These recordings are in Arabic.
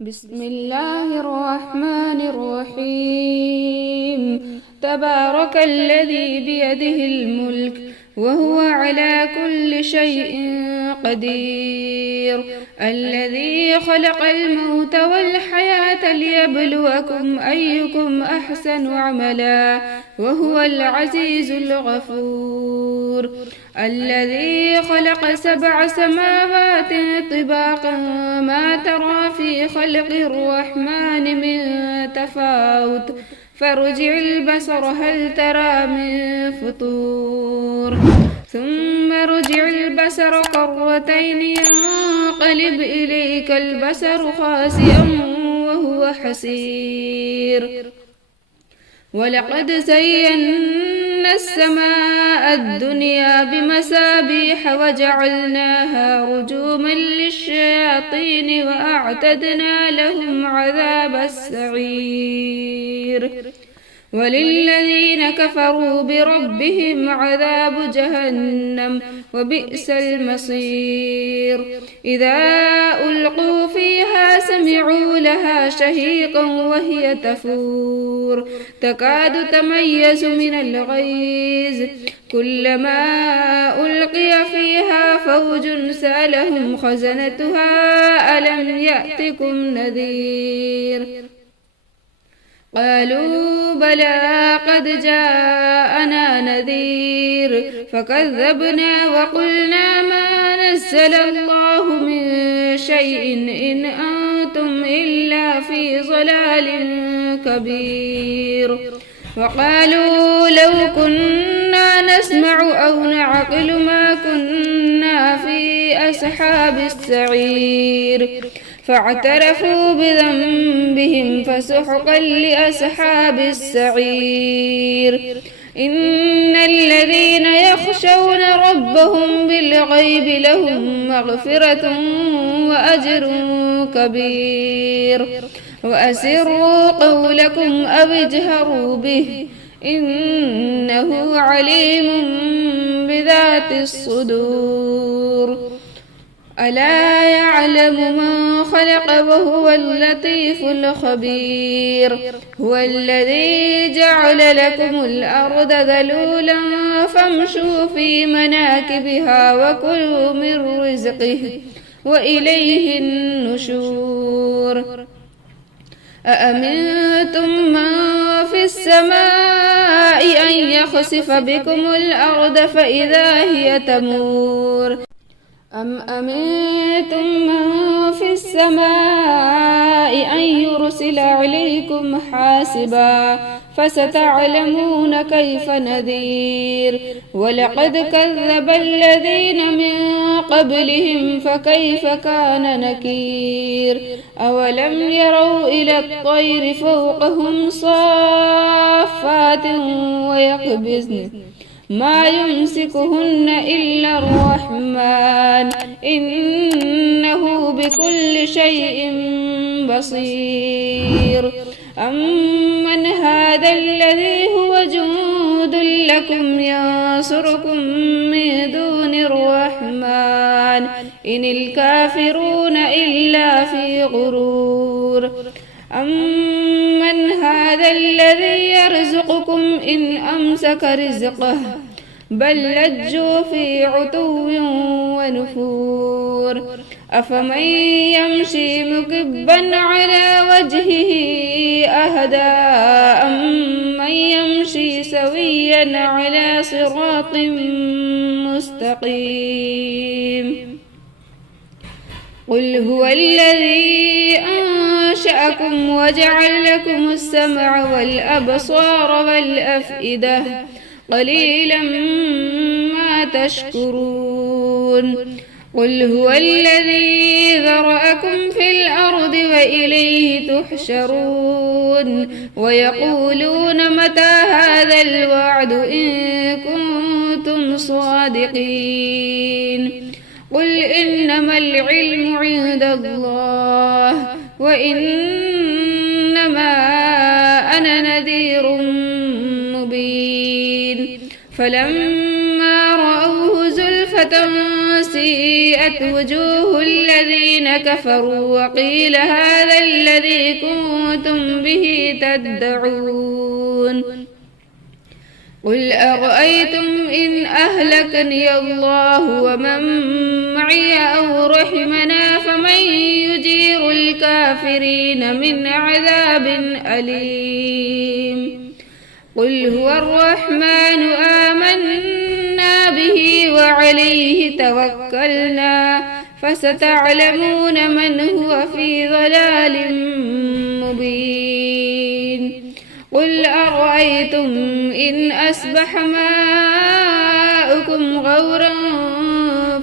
بسم الله الرحمن الرحيم. تبارك الذي بيده الملك وهو على كل شيء قدير، الذي خلق الموت والحياة ليبلوكم أيكم أحسن عملا وهو العزيز الغفور، الذي خلق 7 سماوات طباقا ما ترى في خلق الرحمن من تفاوت فارجع البصر هل ترى من فطور ثم ارجع البصر كرتين ينقلب إليك البصر خاسئا وهو حسير. ولقد زينا السماء الدنيا بمصابيح وجعلناها رجوما للشياطين وأعتدنا لهم عذاب السعير. وللذين كفروا بربهم عذاب جهنم وبئس المصير. إذا ألقوا فيها سمعوا لها شهيقا وهي تفور تكاد تميز من الغيظ كلما ألقي فيها فوج سألهم خزنتها ألم يأتكم نذير؟ قالوا بلى قد جاءنا نذير فكذبنا وقلنا ما نزل الله من شيء إن أنتم إلا في ضلال كبير. وقالوا لو كنا نسمع أو نعقل ما كنا في أصحاب السعير فاعترفوا بذنبهم فسحقا لأصحاب السعير. إن الذين يخشون ربهم بالغيب لهم مغفرة وأجر كبير. وأسروا قولكم أو اجهروا به إنه عليم بذات الصدور. ألا يعلم من خلق وهو اللطيف الخبير. هو الذي جعل لكم الأرض ذلولا فامشوا في مناكبها وكلوا من رزقه وإليه النشور. أأمنتم من في السماء أن يخسف بكم الأرض فإذا هي تمور أم أمنتم من في السماء أن يرسل عليكم حاسبا فستعلمون كيف نذير. ولقد كذب الذين من قبلهم فكيف كان نكير. أولم يروا إلى الطير فوقهم صافات ويقبضن ما يمسكهن إلا الرحمن إنه بكل شيء بصير. أمن هذا الذي هو جند لكم ينصركم من دون الرحمن إن الكافرون إلا في غرور. أمن هذا الذي يرزقكم إن أمسك رزقه بل لجوا في عتو ونفور. أفمن يمشي مكبا على وجهه أهدى أمن يمشي سويا على صراط مستقيم. قل هو الذي أنشأكم وجعل لكم السمع والأبصار والأفئدة قليلا ما تشكرون. قل هو الذي ذرأكم في الأرض وإليه تحشرون. ويقولون متى هذا الوعد إن كنتم صادقين. قل إنما العلم عند الله وإنما أنا نذير مبين. فلما رأوه زلفة سيئت وجوه الذين كفروا وقيل هذا الذي كنتم به تدعون قل أرأيتم إن أهلكني الله ومن معي أو رحمنا فمن يجير الكافرين من عذاب أليم قل هو الرحمن آمنا به وعليه توكلنا فستعلمون من هو في ضلال مبين قل أرأيتم إن أصبح ماؤكم غورا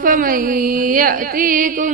فمن يأتيكم